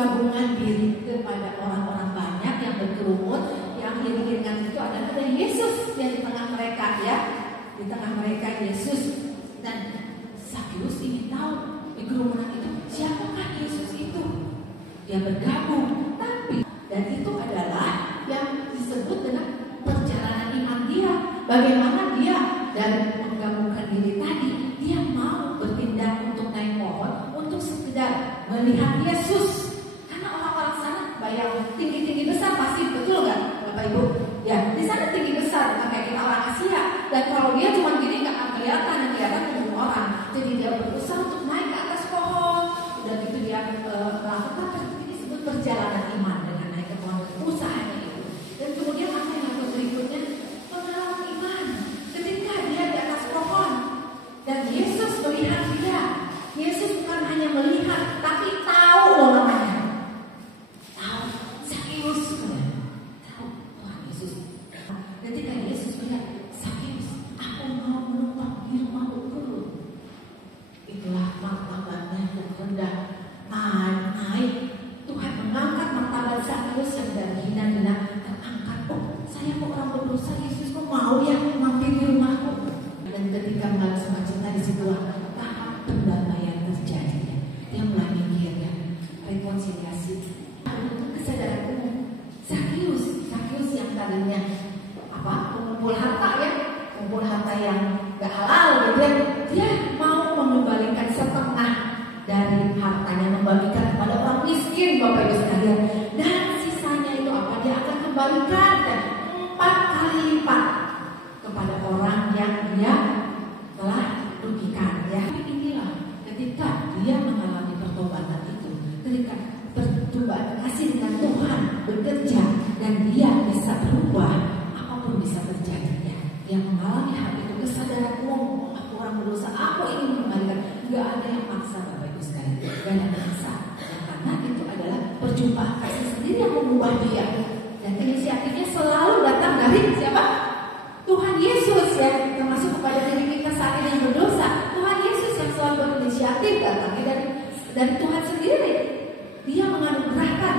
penggabungan diri kepada orang-orang banyak yang berkerumun, yang iring-iringan itu adalah ada Yesus yang di tengah mereka ya, di tengah mereka Yesus. Dan Sakeus ingin tahu di kerumunan itu siapakah Yesus itu. Dia bergabung, tapi dan itu adalah yang disebut dengan perjalanan iman dia. Bagaimana dia dari menggabungkan diri tadi, dia mau bertindak untuk naik pohon untuk sekedar melihat Yesus. Karena orang-orang sana bayang tinggi-tinggi besar pasti, betul nggak Bapak Ibu? Ya, di sana tinggi besar, bukan kayak kita orang Asia. Dan kalau dia cuma gini nggak akan kelihatan, dan kelihatan ketemu orang. Jadi dia berusaha untuk naik ke atas pohon. Udah gitu dia melakukan ini disebut perjalanan iman dengan naik ke pohon, usahanya itu. Dan kemudian apa yang akan berikutnya? Pengalaman iman. Ketika dia di atas pohon dan Yesus melihat dia, Yesus bukan hanya melihat, tapi tahu loh namanya. Tahu, Sakeus. Tahu, wah Yesus. Ketika Yesus melihat, Sakeus, aku mau menumpang di rumahmu dulu. Itulah martabatnya yang rendah. Naik. Tuhan mengangkat martabat Sakeus yang dari hina-hina terangkat. Oh, saya kok orang berdosa, Yesus kok mau ya mampir di rumahku. Dan ketika membalas cinta di situ tahap pendamaian terjadi. Dia mulai mikir ya, rekonsiliasi. Kesadaran umum. Sakeus yang tadinya pengumpul harta ya, pengumpul harta yang gak halal gitu ya. Dia mau mengembalikan setengah dari hartanya, membagikan kepada orang miskin, Bapak Ibu sekalian. Dan sisanya itu apa? Dia akan kembalikan dan 4 kali lipat kepada orang yang dia telah rugikan ya. Inilah ketika dia mengalami pertobatan itu, ketika percobaan kasih dengan Tuhan bekerja dan dia bisa berubah, apapun bisa terjadi ya. Dia mengalami hal itu, kesadaran umum, aku orang berdosa, aku ingin mengembalikan. Gak ada yang maksa Bapak Ibu sekalian, gak ada yang maksa ya, karena itu adalah perjumpaan kasih sendiri yang mengubah dia. Dan inisiatifnya selalu datang dari siapa? Tuhan Yesus ya, termasuk kepada diri kita saat ini yang berdosa. Tuhan Yesus yang selalu berinisiatif datangnya dari Tuhan sendiri. Dia menganugerahkan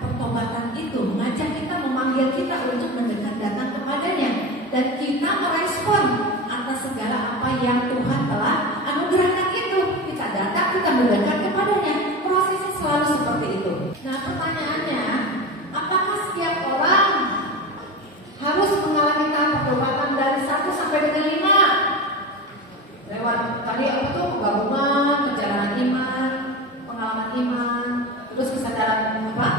pertobatan itu, mengajak kita, memanggil kita untuk mendekat datang kepadanya. Dan kita merespon atas segala apa yang Tuhan telah anugerahkan itu. Kita datang, kita mendekat kepadanya. Prosesnya selalu seperti itu. Nah pertanyaannya, apakah setiap orang harus mengalami tahap pertobatan dari 1 sampai dengan 5? Lewat tadi apa tuh? Penggabungan, perjalanan iman, pengalaman iman, terus kesadaran umum apa?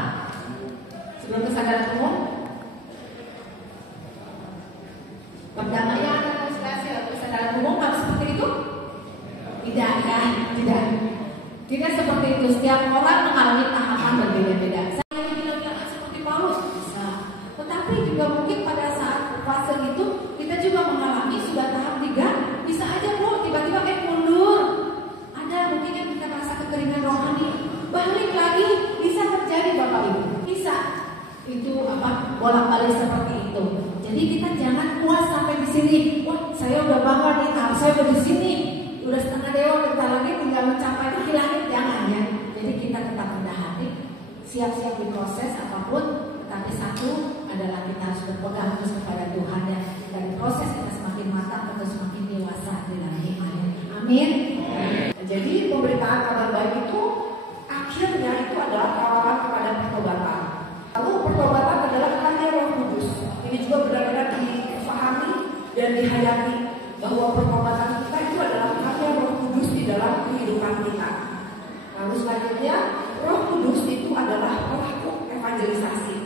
Sebelum kesadaran umum, perdamaian, rekonsiliasi, kesadaran umum harus seperti itu? Tidak ya, tidak seperti itu. Setiap orang mengalami tahapan berbeda-beda. Saya bilang seperti Paulus bisa, tetapi juga mungkin pada saat fase itu kita juga mengalami sudah tahap 3, bisa aja bro tiba-tiba kayak mundur. Ada mungkin yang kita merasa kekeringan rohani, balik lagi, bisa terjadi Bapak Ibu, bisa. Itu bolak-balik seperti itu. Jadi kita jangan puas sampai di sini. Wah, saya udah bangga nih, saya udah di sini, udah setengah dewa, bentar lagi tinggal mencapai ke langit, jangan ya. Jadi kita tetap rendah hati, siap-siap diproses apapun. Tapi satu adalah kita harus berpegang terus kepada Tuhan ya. Dari proses kita semakin matang atau semakin dewasa di dalam iman. Amin. Jadi pemberitaan kabar baik itu akhirnya itu adalah tawaran kepada pertobatan. Lalu pertobatan adalah karya Roh Kudus. Ini juga benar-benar difahami dan dihayati bahwa pertobatan kita itu adalah karya Roh Kudus di dalam kehidupan kita. Lalu selanjutnya, Roh Kudus itu adalah pelaku evangelisasi.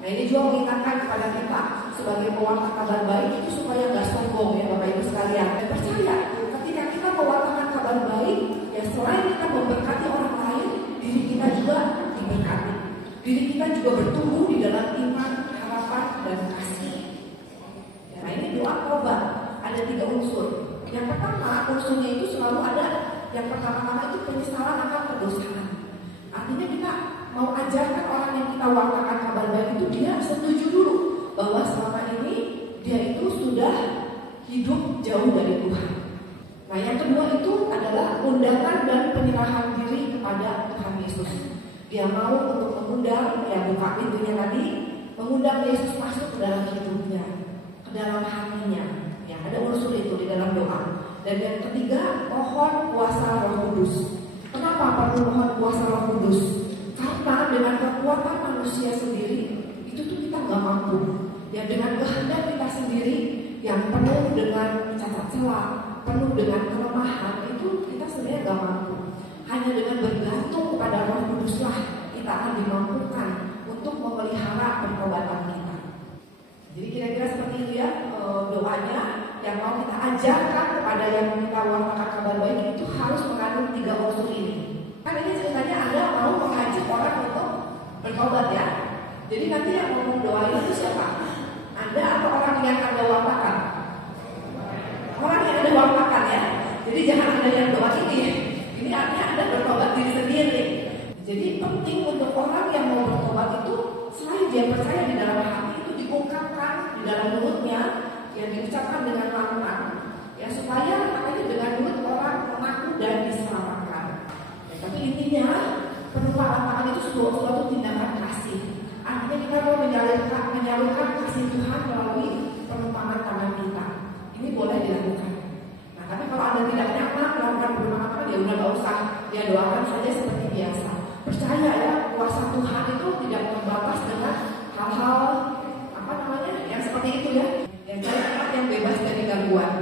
Nah ini juga mengingatkan kepada kita sebagai pewarta kabar baik itu supaya nggak sombong ya Bapak Ibu sekalian. Dan percaya ketika kita mewartakan kabar baik, ya selain kita memberkati orang lain, diri kita juga diberkati. Diri kita juga bertumbuh di dalam iman, harapan, dan kasih. Nah ini doa tobat ada 3 unsur. Yang pertama unsurnya itu selalu ada. Yang pertama-tama itu penyesalan akan kedosaan. Artinya kita mau ajarkan orang yang kita wartakan kabar baik itu dia setuju dulu bahwa selama ini dia itu sudah hidup jauh dari Tuhan. Nah yang kedua itu adalah undangan dan penyerahan diri kepada Tuhan Yesus. Dia mau untuk mengundang, ya buka pintunya tadi, mengundang Yesus masuk ke dalam hidupnya, ke dalam hatinya. Ya, ada unsur itu di dalam doa. Dan yang ketiga, mohon kuasa Roh Kudus. Kenapa perlu mohon kuasa Roh Kudus? Karena dengan kekuatan manusia sendiri itu tuh kita nggak mampu. Ya, dengan kehendak kita sendiri yang penuh dengan cacat celah, penuh dengan kelemahan, itu kita sebenarnya nggak mampu. Hanya dengan bergantung kepada Roh Kuduslah kita akan dimampukan untuk memelihara pertobatan kita. Jadi kira-kira seperti itu ya doanya yang mau kita ajarkan kepada yang kita wartakan kabar baik itu harus mengandung 3 unsur ini. Kan ini ceritanya Anda mau mengajak orang untuk bertobat ya. Jadi nanti yang ngomong doa itu siapa? Anda atau orang yang Anda wartakan? Orang yang Anda wartakan ya. Jadi jangan ada yang doa ini. Ini artinya Anda bertobat diri sendiri. Jadi penting untuk orang yang mau bertobat itu selain dia percaya di dalam hati itu diungkapkan di dalam mulutnya, yang diucapkan dengan lantang, ya supaya makanya dengan mulut orang mengaku dan diselamatkan. Ya, tapi intinya penumpahan tangan itu suatu tindakan kasih. Artinya kita mau menyalurkan kasih Tuhan melalui penumpahan tangan kita. Ini boleh dilakukan. Nah, tapi kalau Anda tidak nyaman melakukan penumpahan tangan, ya udah nggak usah. Ya doakan saja seperti biasa. Percaya ya, kuasa Tuhan itu tidak terbatas dengan hal-hal yang seperti itu ya. Yang cari tempat yang bebas dari gangguan.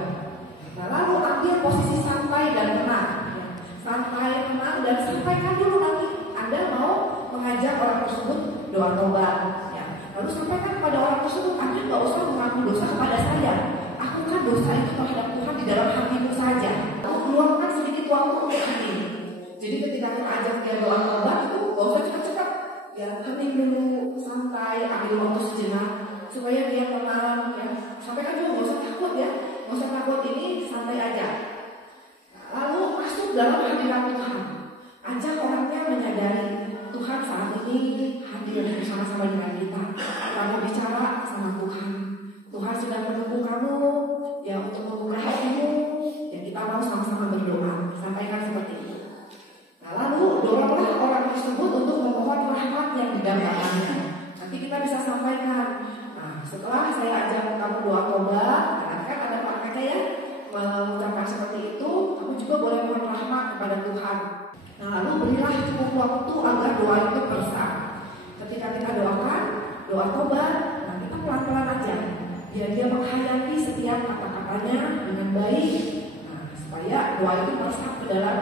Nah, lalu ambil posisi santai dan tenang. Santai, tenang, dan sampaikan dulu nanti Anda mau mengajak orang tersebut doa tobat. Ya. Lalu sampaikan kepada orang tersebut, Anda nggak usah mengaku dosa kepada saya. Aku kan dosa itu terhadap Tuhan di dalam hatimu saja. Lalu keluarkan sedikit waktu untuk ini. Jadi ketika kita ajak dia doa tobat itu nggak usah cepat-cepat. Ya, hening dulu, santai, ambil waktu sejenak supaya dia tenang ya. Sampaikan juga nggak usah takut ya, nggak usah takut, ini santai aja. Lalu masuk dalam hadirat Tuhan, ajak orangnya menyadari Tuhan saat ini hadir bersama-sama dengan kita. Kamu bicara sama Tuhan, Tuhan sudah menunggu kamu ya untuk membuka hatimu, ya kita mau sama-sama berdoa. Sampaikan seperti itu. Nah, lalu doronglah orang tersebut untuk memohon rahmat yang didambakannya. Nanti kita bisa sampaikan. Setelah saya ajak kamu doa tobat, kan ada pakainya ya, mengucapkan seperti itu, kamu juga boleh mohon rahmat kepada Tuhan. Nah, lalu berilah cukup waktu agar doa itu tersah. Ketika kita doakan doa tobat, nah kita pelan-pelan aja, biar dia menghayati setiap kata-katanya dengan baik. Nah, supaya doa itu tersah ke dalam